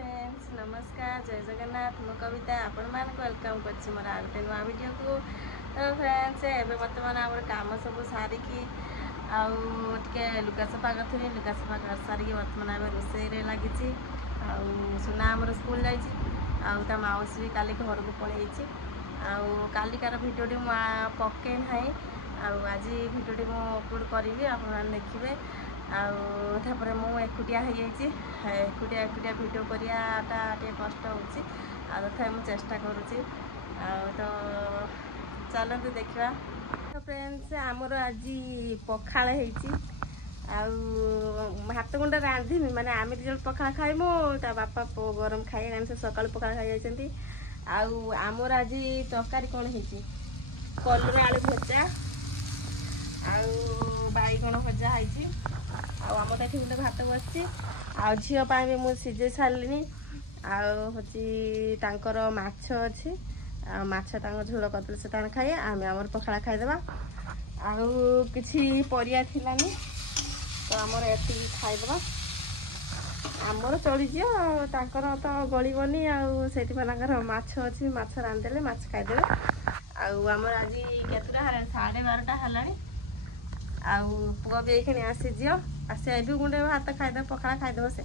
Friends नमस्कार जय जगन्नाथ मु कविता आपण मान वेलकम करछि मोर आ गोटे नुआ वीडियो को। तो फ्रेंड्स एबे वर्तमान आमर काम सब सारिकी आउ टिके लुगा सफा करथि लुगा सफा कर सारिकी वर्तमान आबे रोसई रे लागिछि। आउ सुना हमर स्कूल जाइछि आउ ता माउसी भी काली घर को पळेछि। आउ कालिकार भिडियोटी मु पके नाही आउ आज भिडियोटी मु अपलोड करिवि आपण देखिबे। आउे मु एकुटिया हो एकुटिया भिडियो कराटा टे कष्ट होची तथा मुझे चेष्टा करुँची तो चलते देखा। तो फ्रेंड्स आमर आज पखाड़ हाथ गुंडा रांधीमी माने आम दिज पखाड़ खाइमु ता बापा गरम खाई से सका पखाड़ खाई जाइछन्ती। आमर आज तरकारी कौन है कलरा आलू भजा आईगण भजा है आम तो ये गोटे भात बसची झील भी मुझे सीझे सारे आर माछ अच्छी माछ झोल कर से खाए आम आम पखाड़ा खाईदे आछि परिया थिलानी तो आमर एति खाईदे आमर चलीजी तो गलबनी आर माछ अच्छी माछ रांधिदेले माछ खाईदे आमर आज केतटा 12:30 है पुआ भी ये आसी झील आसे भी गुंडे भात खाईदे पखाड़ा खाईदे से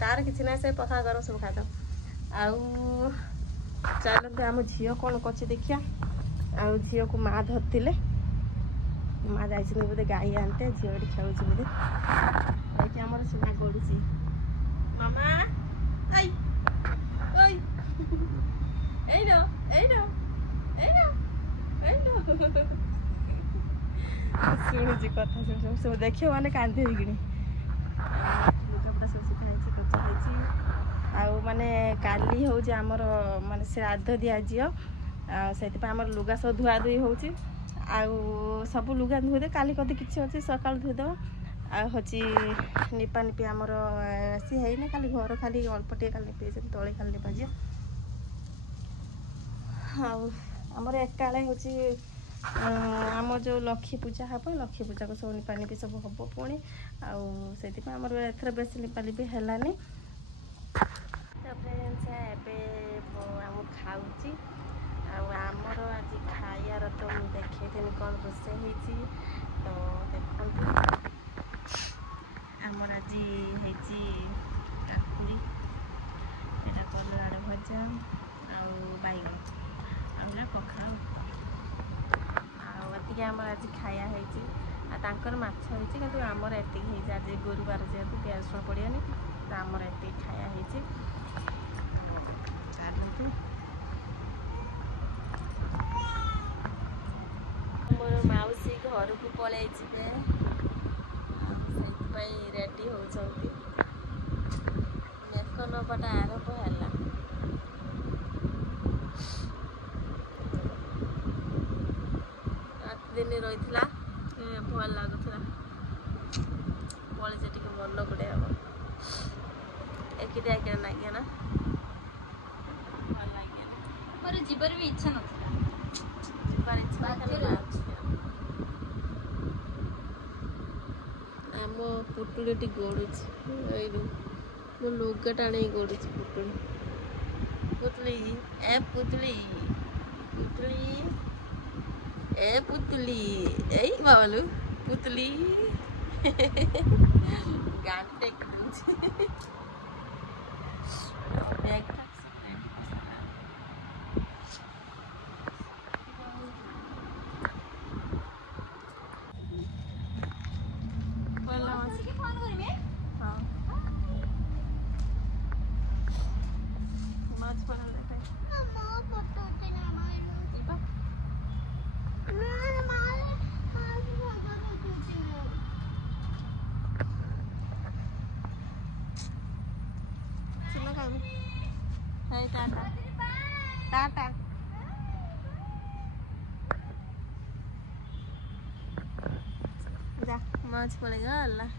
तार किसी ना से पखाड़ा गरम सब खाईद चलते आम झील कौन कर देखिया। झील को माँ धरते माँ जाइए बोधे गाई आनते झील ये खेलुच बोधे ये आम सुना गड़ुची मामा शुणुची कथा सब सब देख मैंने कांदे लुगापटा सब सुखाई कचा आउ माने काली हूँ आमर माने श्राद्ध दिया झील से लुगा सब धुआ धुई हो सब लुगा धुईदे काली कदी किसी अच्छी सका धुईदेव निपा निपी आमर सी है खाली घर खाली अल्प टे खाली निपे तले खाली निपा जी आमर एकाले हूँ आम जो लक्ष्मी पूजा हम लक्ष्मी पूजा को सब निपा निपी सब हम पुणी आमर एथर बेस निपा निपी है। तो फ्रेंड्स एम खाऊँ आमर आज खायार तो मुझे देखेदी कौन रोसे होती तो देखते आमर आज काकुड़ी एटा कलरा आलू भजा आईगण आ पखाड़ आती आम आज खाया होकर माछ होती आमर एति आज गुरुवार जेहतु प्याज रसुण पड़ानी तो आमर एति खाया मोर मौसी घर को पलि रेडी होती मेक नबाटा आरंभ है दिन रही भल लगुला पलि टे मन गुड़े हम एकिटिया क्या लगे ना भल लगे मोर जीवर भी इच्छा नार इच्छा आम पुटुड़ी गड़ुच मो लुगा टाणी गड़ुच पुटुड़ी पुतली ए पुतली पुतली ए पुतली ए बाबलू पुतली गान टेक टाटा टाटा जा माछ पड़ेगा अल्लाह।